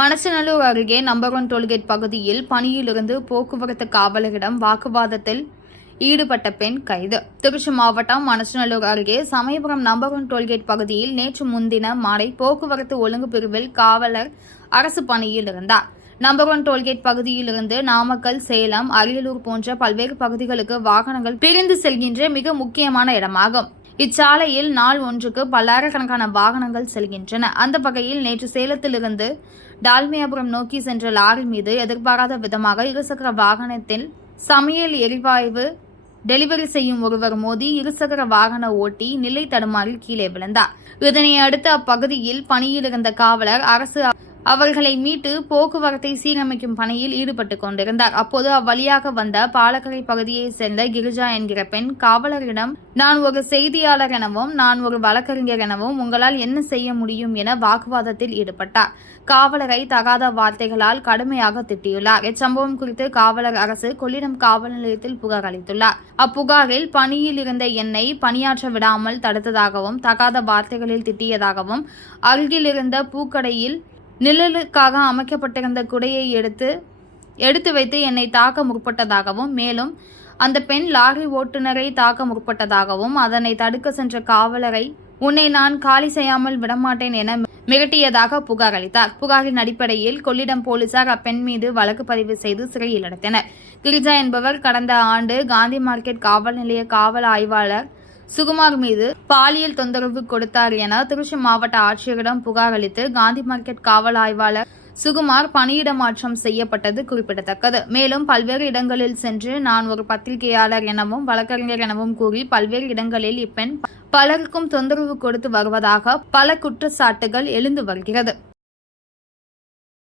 மணச்சநல்லூர் அருகே number one toll gate பகுதியில் பணியிலிருந்து போக்குவரத்து காவலரிடம் வாக்குவாதத்தில் ஈடுபட்ட பெண் கைது. திருச்சி மாவட்டம் மணச்சநல்லூர் அருகே சமயபுரம் நம்பர் ஒன் டோல்கேட் பகுதியில் நேற்று முன்தின மாலை போக்குவரத்து ஒழுங்கு பிரிவில் காவலர் அரசு பணியில் இருந்தார். நம்பர் ஒன் டோல்கேட் பகுதியிலிருந்து நாமக்கல் சேலம் அரியலூர் போன்ற பல்வேறு பகுதிகளுக்கு வாகனங்கள் பிரிந்து செல்கின்ற மிக முக்கியமான இடமாகும். இச்சாலையில் நாள் ஒன்றுக்கு பல்லாயிரக்கணக்கான வாகனங்கள் செல்கின்றன. அந்த வகையில் நேற்று சேலத்திலிருந்து டால்மியாபுரம் நோக்கி சென்ற லாரி மீது எதிர்பாராத விதமாக இருசக்கர வாகனத்தில் சமையல் எரிவாயு டெலிவரி செய்யும் ஒருவர் மோதி இருசக்கர வாகன ஓட்டி நிலை தடுமாறி கீழே விழுந்தார். இதனை அடுத்து அப்பகுதியில் பணியில் இருந்த காவலர் அரசு அவர்களை மீட்டு போக்குவரத்தை சீரமைக்கும் பணியில் ஈடுபட்டு கொண்டிருந்தார். அப்போது அவ்வழியாக வந்த பாலக்கரை பகுதியைச் சேர்ந்த கிரிஜா என்கிற பெண் காவலரிடம் நான் ஒரு செய்தியாளர் எனவும் நான் ஒரு வழக்கறிஞர் எனவும் உங்களால் என்ன செய்ய முடியும் என வாக்குவாதத்தில் ஈடுபட்டார். காவலரை தகாத வார்த்தைகளால் கடுமையாக திட்டியுள்ளார். இச்சம்பவம் குறித்து காவலர் அரசு கொள்ளிடம் காவல் நிலையத்தில் புகார் அளித்துள்ளார். அப்புகாரில் பணியில் இருந்த என்னை பணியாற்ற விடாமல் தடுத்ததாகவும் தகாத வார்த்தைகளில் திட்டியதாகவும் அருகில் இருந்த பூக்கடையில் நிழலுக்காக அமைக்கப்பட்டிருந்த குடையை எடுத்து எடுத்து வைத்து என்னை தாக்க முற்பட்டதாகவும் மேலும் அந்த பெண் லாரி ஓட்டுநரை தாக்க முற்பட்டதாகவும் அதனை தடுக்க சென்ற காவலரை உன்னை நான் காலி செய்யாமல் விடமாட்டேன் என மிரட்டியதாக புகார் அளித்தார். புகாரின் அடிப்படையில் கொள்ளிடம் போலீசார் அப்பெண் மீது வழக்கு பதிவு செய்து சிறையில் அடைத்தனர். கிரிஜா என்பவர் கடந்த ஆண்டு காந்தி மார்க்கெட் காவல் நிலைய காவல் ஆய்வாளர் சுகுமார் மீது பாலியல் தொந்தரவு கொடுத்தார் என திருச்சி மாவட்ட ஆட்சியரிடம் புகார் அளித்து காந்தி மார்க்கெட் காவல் ஆய்வாளர் சுகுமார் பணியிட மாற்றம் செய்யப்பட்டது குறிப்பிடத்தக்கது. மேலும் பல்வேறு இடங்களில் சென்று நான் ஒரு பத்திரிகையாளர் எனவும் வழக்கறிஞர் எனவும் கூறி பல்வேறு இடங்களில் இப்பெண் பலருக்கும் தொந்தரவு கொடுத்து வருவதாக பல குற்றச்சாட்டுகள் எழுந்து வருகிறது.